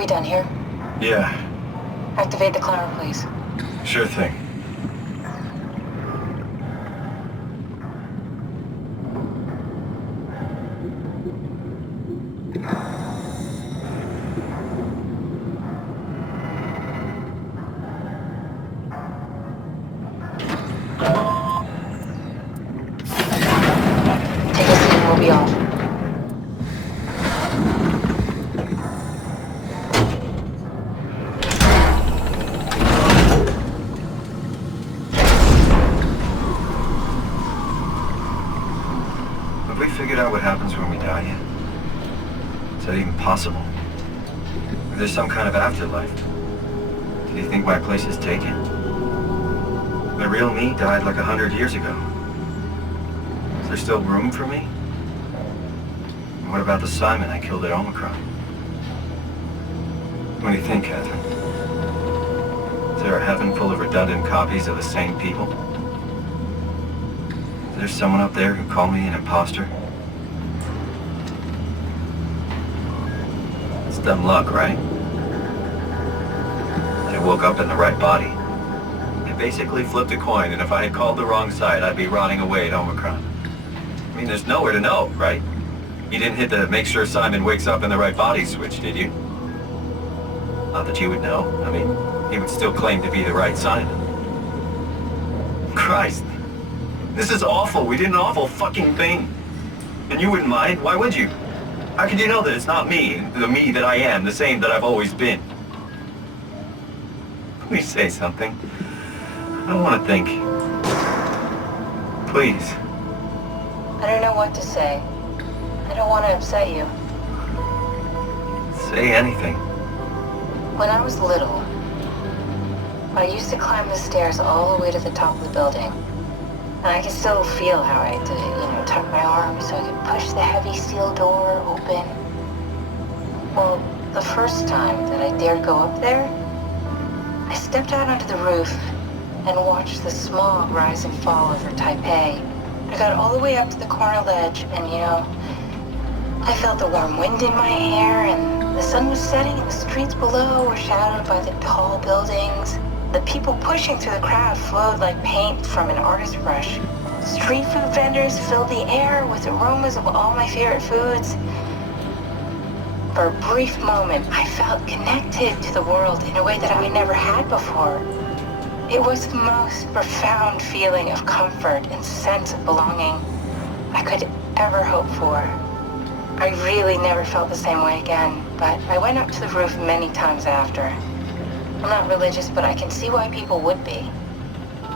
we done here? Yeah, Activate the climber, please. sure thing. Take a seat and we'll be off. Have we figured out what happens when we die yet? Is that even possible? Is there some kind of afterlife? Do you think my place is taken? The real me died like 100 years ago. Is there still room for me? And what about the Simon I killed at Omicron? What do you think, Catherine? Is there a heaven full of redundant copies of the same people? Is there someone up there who called me an imposter? It's dumb luck, right? I woke up in the right body. I basically flipped a coin, and if I had called the wrong side, I'd be rotting away at Omicron. I mean, there's nowhere to know, right? You didn't hit the make sure Simon wakes up in the right body switch, did you? Not that you would know. I mean, he would still claim to be the right Simon. Christ. This is awful. We did an awful fucking thing. And you wouldn't mind? Why would you? How could you know that it's not me, the me that I am, the same that I've always been? Please say something. I don't want to think. Please. I don't know what to say. I don't want to upset you. Say anything. When I was little, I used to climb the stairs all the way to the top of the building. And I can still feel how I had to, tuck my arms so I could push the heavy steel door open. Well, the first time that I dared go up there, I stepped out onto the roof and watched the smog rise and fall over Taipei. I got all the way up to the corner ledge and, I felt the warm wind in my hair and the sun was setting and the streets below were shadowed by the tall buildings. The people pushing through the crowd flowed like paint from an artist's brush. Street food vendors filled the air with aromas of all my favorite foods. For a brief moment, I felt connected to the world in a way that I never had before. It was the most profound feeling of comfort and sense of belonging I could ever hope for. I really never felt the same way again, but I went up to the roof many times after. I'm not religious, but I can see why people would be.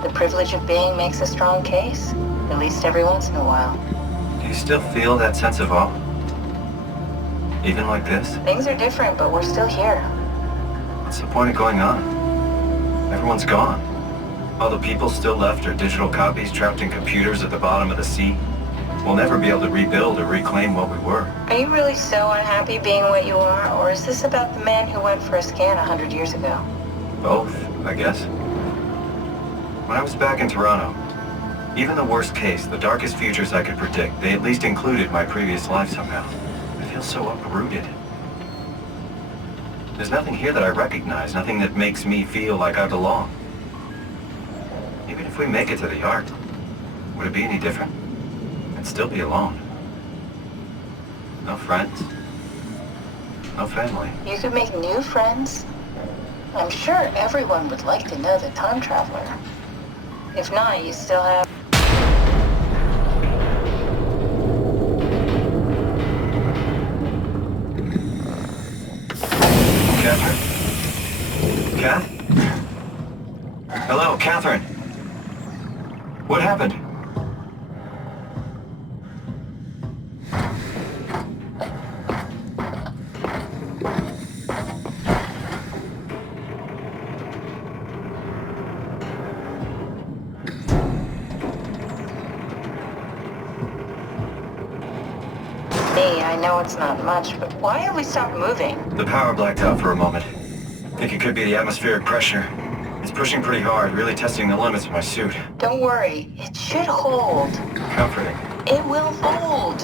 The privilege of being makes a strong case, at least every once in a while. Do you still feel that sense of awe? Even like this? Things are different, but we're still here. What's the point of going on? Everyone's gone. All the people still left are digital copies trapped in computers at the bottom of the sea. We'll never be able to rebuild or reclaim what we were. Are you really so unhappy being what you are, or is this about the man who went for a scan 100 years ago? Both, I guess. When I was back in Toronto, even the worst case, the darkest futures I could predict, they at least included my previous life somehow. I feel so uprooted. There's nothing here that I recognize, nothing that makes me feel like I belong. Even if we make it to the Ark, would it be any different? I'd still be alone. No friends. No family. You could make new friends. I'm sure everyone would like to know the time traveler. If not, you still have... Catherine? Kath? Hello, Catherine. What happened? I know it's not much, but why have we stopped moving? The power blacked out for a moment. Think it could be the atmospheric pressure. It's pushing pretty hard, really testing the limits of my suit. Don't worry, it should hold. Comforting. It will hold.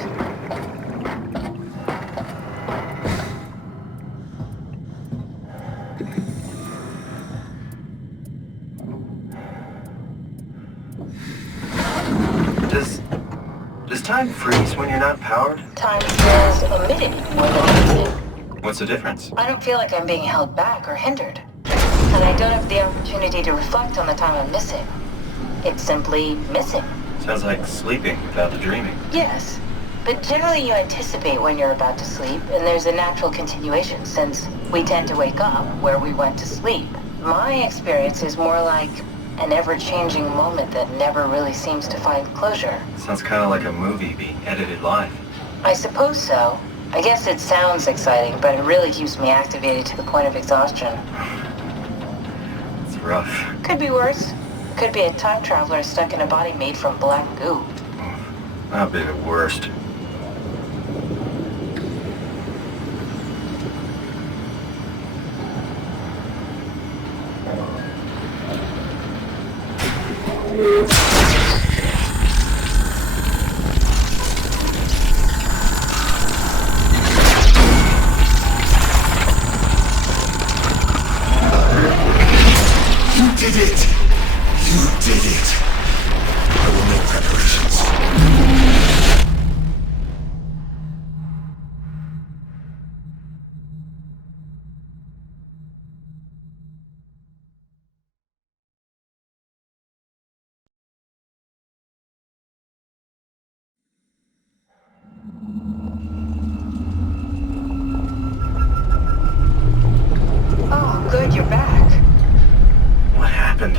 Does time freeze when you're not powered? Time feels omitted more than anything. What's the difference? I don't feel like I'm being held back or hindered. And I don't have the opportunity to reflect on the time I'm missing. It's simply missing. Sounds like sleeping without the dreaming. Yes, but generally you anticipate when you're about to sleep, and there's a natural continuation since we tend to wake up where we went to sleep. My experience is more like an ever-changing moment that never really seems to find closure. Sounds kind of like a movie being edited live. I suppose so. I guess it sounds exciting, but it really keeps me activated to the point of exhaustion. It's rough. Could be worse. Could be a time traveler stuck in a body made from black goo. That'd be the worst. Good, you're back. What happened?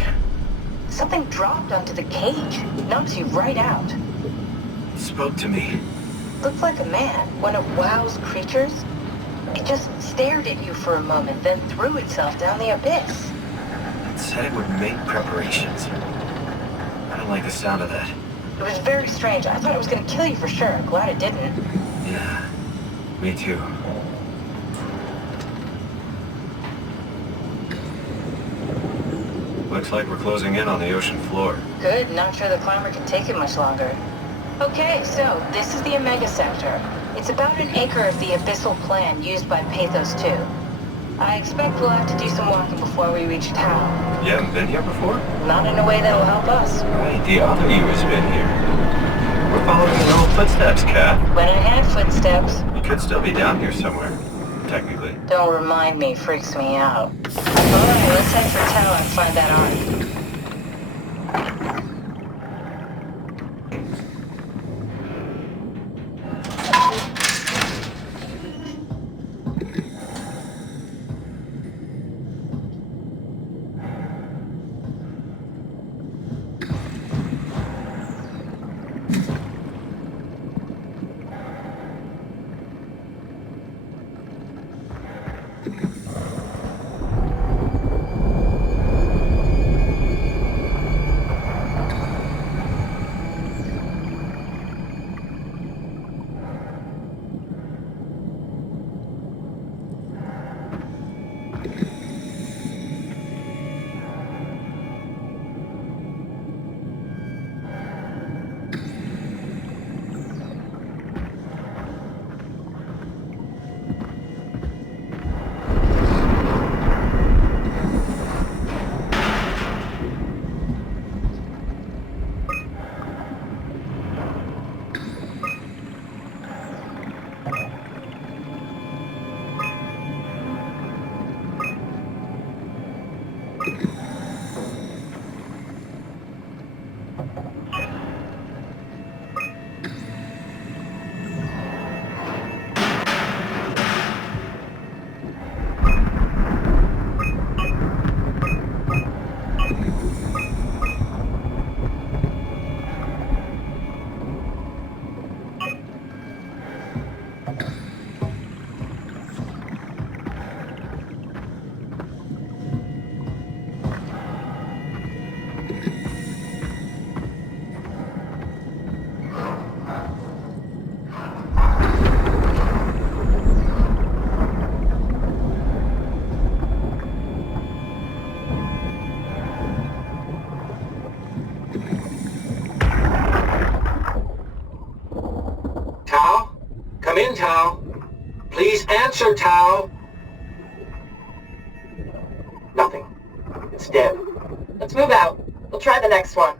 Something dropped onto the cage. Knocks you right out. It spoke to me. Looked like a man, one of WoW's creatures. It just stared at you for a moment, then threw itself down the abyss. It said it would make preparations. I don't like the sound of that. It was very strange. I thought it was going to kill you for sure. I'm glad it didn't. Yeah, me too. Looks like we're closing in on the ocean floor. Good. Not sure the climber can take it much longer. Okay, so this is the Omega Sector. It's about an acre of the abyssal plan used by Pathos 2. I expect we'll have to do some walking before we reach town. You haven't been here before? Not in a way that'll help us. Wait, the other you has been here. We're following your little footsteps, Kat. When I had footsteps. You could still be down here somewhere, technically. Don't remind me, freaks me out. Alright, let's head for town and find that ark. Tao. Please answer, Tao. Nothing. It's dead. Let's move out. We'll try the next one.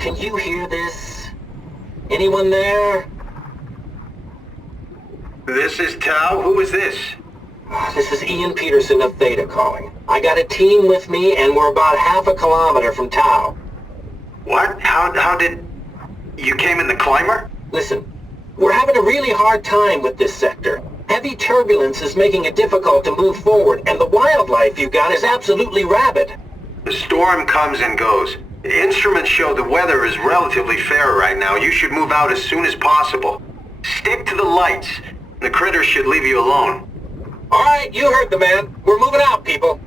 Can you hear this? Anyone there? This is Tau. Who is this? This is Ian Peterson of Theta calling. I got a team with me and we're about half a kilometer from Tau. What? How did... You came in the climber? Listen, we're having a really hard time with this sector. Heavy turbulence is making it difficult to move forward, and the wildlife you got is absolutely rabid. The storm comes and goes. The instruments show the weather is relatively fair right now. You should move out as soon as possible. Stick to the lights. The critters should leave you alone. All right, you heard the man. We're moving out, people.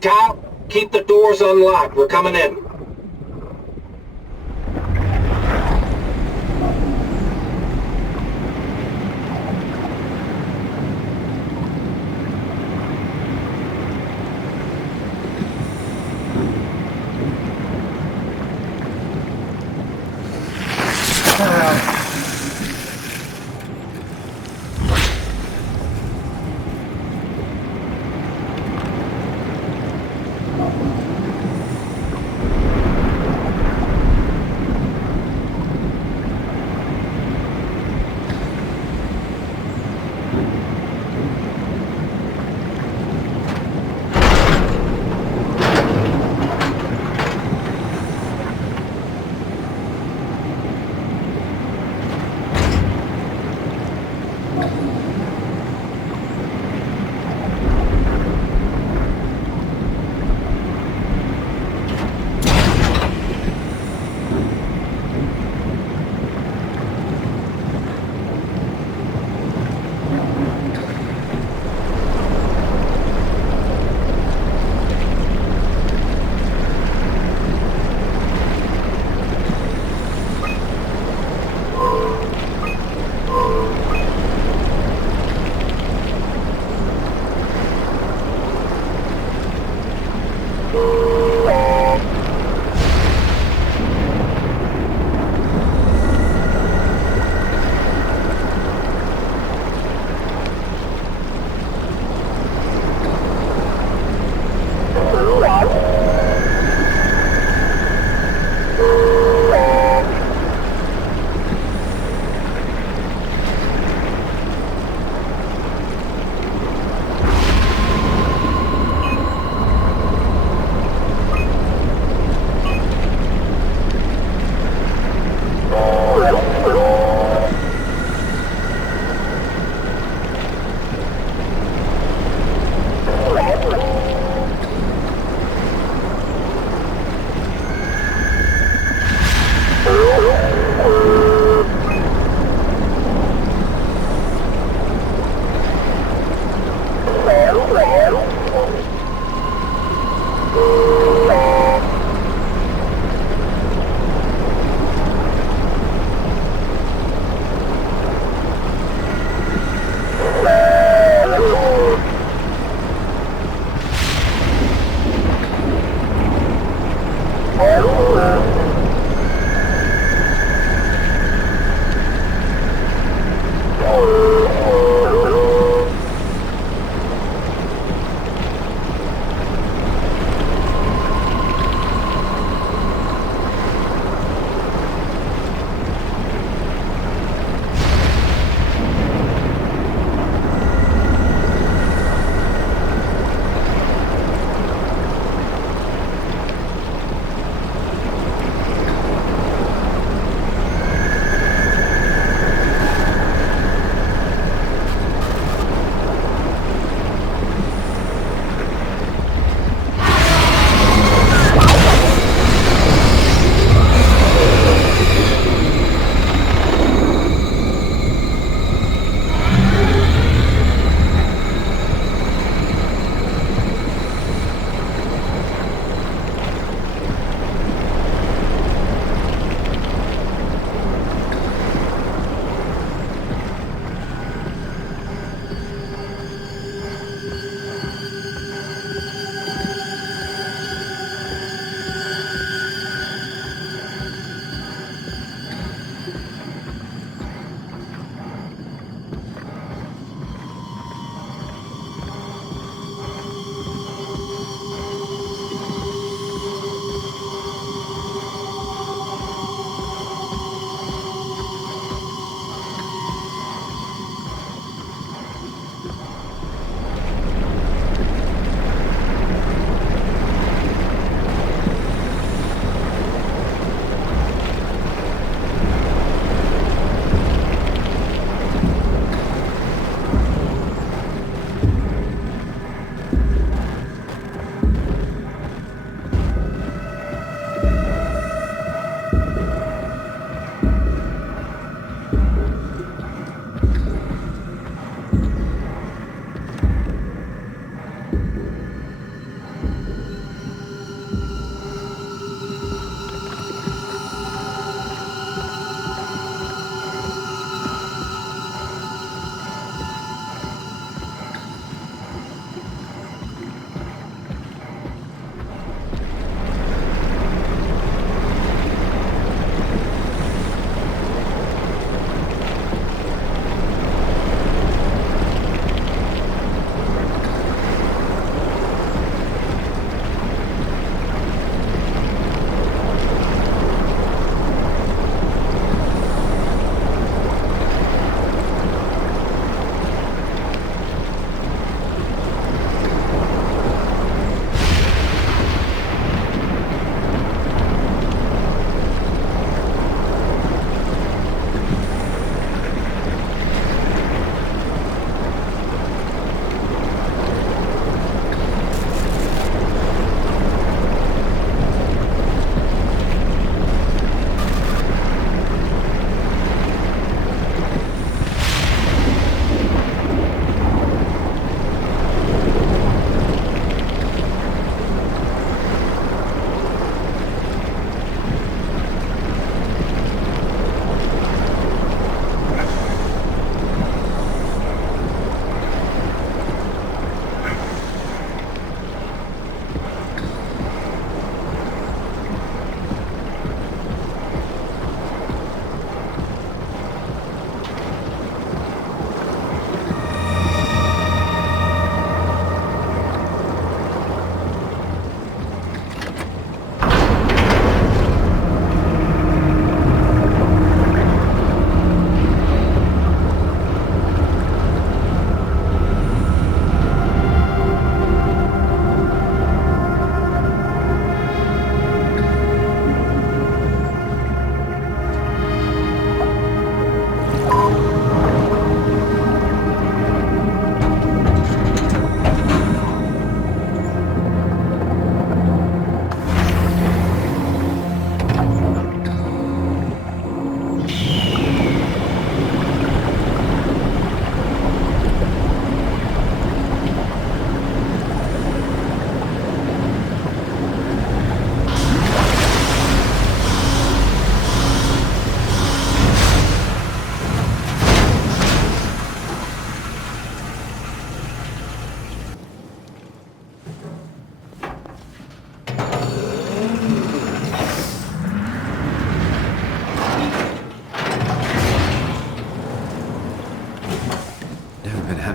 Tau, keep the doors unlocked. We're coming in.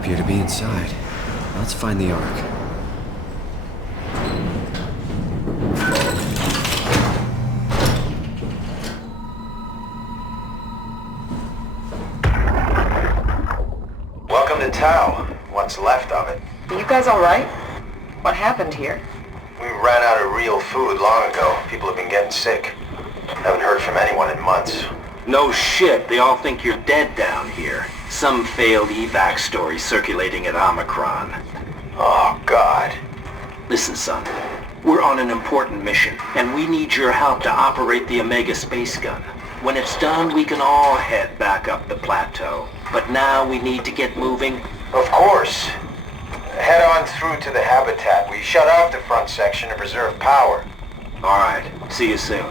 happier to be inside. Let's find the Ark. Welcome to town. What's left of it. Are you guys alright? What happened here? We ran out of real food long ago. People have been getting sick. Haven't heard from anyone in months. No shit, they all think you're dead down here. Some failed evac story circulating at Omicron. Oh, God. Listen, son. We're on an important mission, and we need your help to operate the Omega space gun. When it's done, we can all head back up the plateau. But now we need to get moving. Of course. Head on through to the habitat. We shut off the front section to preserve power. All right. See you soon.